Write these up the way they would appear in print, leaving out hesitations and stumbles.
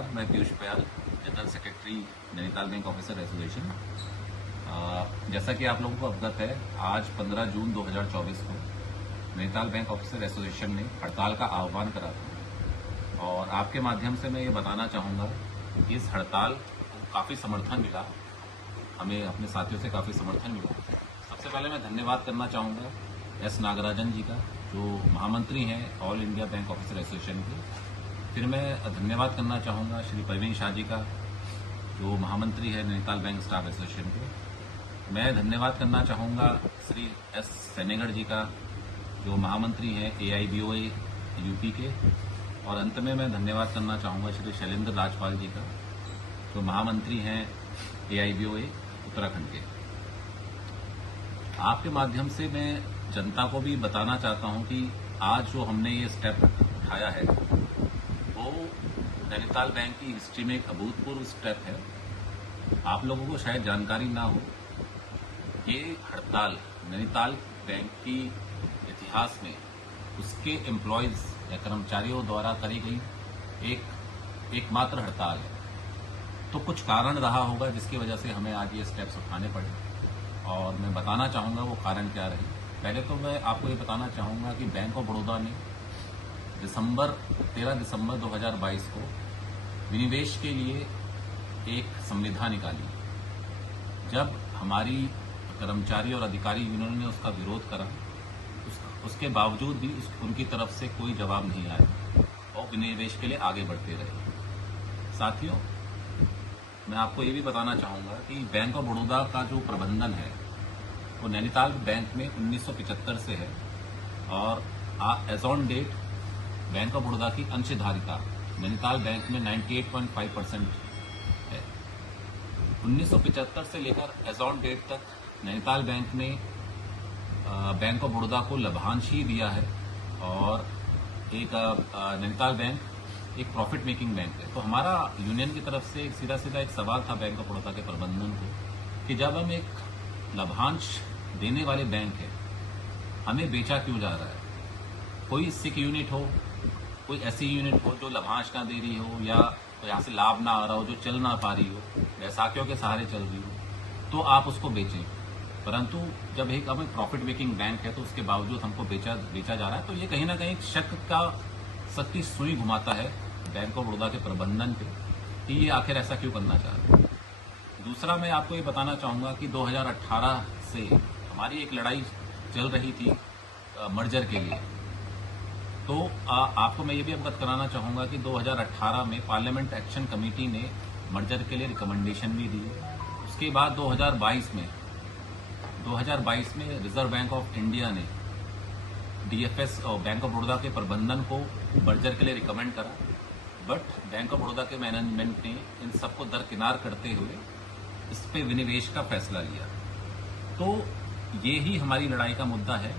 नमस्कार, मैं Piyush Payal, general secretary Nainital bank officer association. जैसा कि आप लोगों को अवगत है, आज 15 जून 2024 को नैनीताल बैंक ऑफिसर एसोसिएशन ने हड़ताल का आह्वान करा था और आपके माध्यम से मैं ये बताना चाहूँगा कि इस हड़ताल को काफ़ी समर्थन मिला, हमें अपने साथियों से काफ़ी समर्थन मिला। सबसे पहले मैं धन्यवाद करना चाहूँगा एस नागराजन जी का, जो महामंत्री हैं all India bank officer association के। फिर मैं धन्यवाद करना चाहूँगा श्री परवीन शाह जी का, जो महामंत्री है नैनीताल बैंक स्टाफ एसोसिएशन के। मैं धन्यवाद करना चाहूँगा श्री एस सेनेगर जी का, जो महामंत्री हैं AIBOA यूपी के। और अंत में मैं धन्यवाद करना चाहूँगा श्री शैलेंद्र राजपाल जी का, जो महामंत्री हैं AIBOA उत्तराखंड के। आपके माध्यम से मैं जनता को भी बताना चाहता हूं कि आज जो हमने ये स्टेप उठाया है वो नैनीताल बैंक की हिस्ट्री में एक अभूतपूर्व स्टेप है। आप लोगों को शायद जानकारी ना हो, ये हड़ताल नैनीताल बैंक की इतिहास में उसके एम्प्लॉयज या कर्मचारियों द्वारा करी गई एकमात्र हड़ताल है। तो कुछ कारण रहा होगा जिसकी वजह से हमें आज ये स्टेप्स उठाने पड़े, और मैं बताना चाहूँगा वो कारण क्या रहे। पहले तो मैं आपको ये बताना चाहूँगा कि बैंक ऑफ बड़ौदा ने 13 दिसंबर 2022 को विनिवेश के लिए एक संविधा निकाली। जब हमारी कर्मचारी और अधिकारी यूनियन ने उसका विरोध करा, उसके बावजूद भी उनकी तरफ से कोई जवाब नहीं आया और विनिवेश के लिए आगे बढ़ते रहे। साथियों, मैं आपको ये भी बताना चाहूँगा कि बैंक ऑफ बड़ौदा का जो प्रबंधन है वो नैनीताल बैंक में 1975 से है, और as on date bank of Baroda की अंशधारिता नैनीताल बैंक में 98.5% है। 1975 से लेकर एज ऑन डेट तक नैनीताल बैंक ने बैंक ऑफ बड़ौदा को लाभांश ही दिया है, और एक नैनीताल बैंक एक प्रॉफिट मेकिंग बैंक है। तो हमारा यूनियन की तरफ से सीधा एक सवाल था बैंक ऑफ बड़ौदा के प्रबंधन को कि जब हम एक लाभांश देने वाले बैंक है, हमें बेचा क्यों जा रहा है। कोई सिक यूनिट हो, कोई ऐसी यूनिट हो जो लाभांश ना दे रही हो, या तो यहाँ से लाभ ना आ रहा हो, जो चल ना पा रही हो, बैसाखियों के सहारे चल रही हो, तो आप उसको बेचें। परंतु जब एक हमें प्रॉफिट मेकिंग बैंक है तो उसके बावजूद हमको बेचा जा रहा है, तो ये कहीं ना कहीं शक का सख्ती सुई घुमाता है बैंक ऑफ बड़ौदा के प्रबंधन पे कि ये आखिर ऐसा क्यों करना चाह रहे हैं। दूसरा, मैं आपको ये बताना चाहूँगा कि 2018 से हमारी एक लड़ाई चल रही थी मर्जर के लिए। तो आपको मैं ये भी अवगत कराना चाहूँगा कि 2018 में पार्लियामेंट एक्शन कमेटी ने मर्जर के लिए रिकमेंडेशन भी दी। उसके बाद 2022 में रिजर्व बैंक ऑफ इंडिया ने DFS और बैंक ऑफ बड़ौदा के प्रबंधन को मर्जर के लिए रिकमेंड करा, बट बैंक ऑफ बड़ौदा के मैनेजमेंट ने इन सबको दरकिनार करते हुए इस पे विनिवेश का फैसला लिया। तो ये ही हमारी लड़ाई का मुद्दा है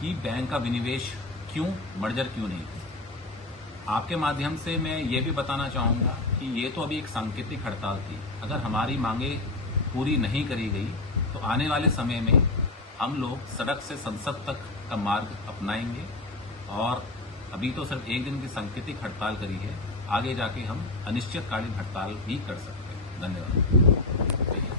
कि बैंक का विनिवेश क्यों, मर्जर क्यों नहीं। आपके माध्यम से मैं ये भी बताना चाहूँगा कि ये तो अभी एक सांकेतिक हड़ताल थी। अगर हमारी मांगे पूरी नहीं करी गई तो आने वाले समय में हम लोग सड़क से संसद तक का मार्ग अपनाएंगे, और अभी तो सिर्फ एक दिन की सांकेतिक हड़ताल करी है, आगे जाके हम अनिश्चितकालीन हड़ताल भी कर सकते हैं। धन्यवाद।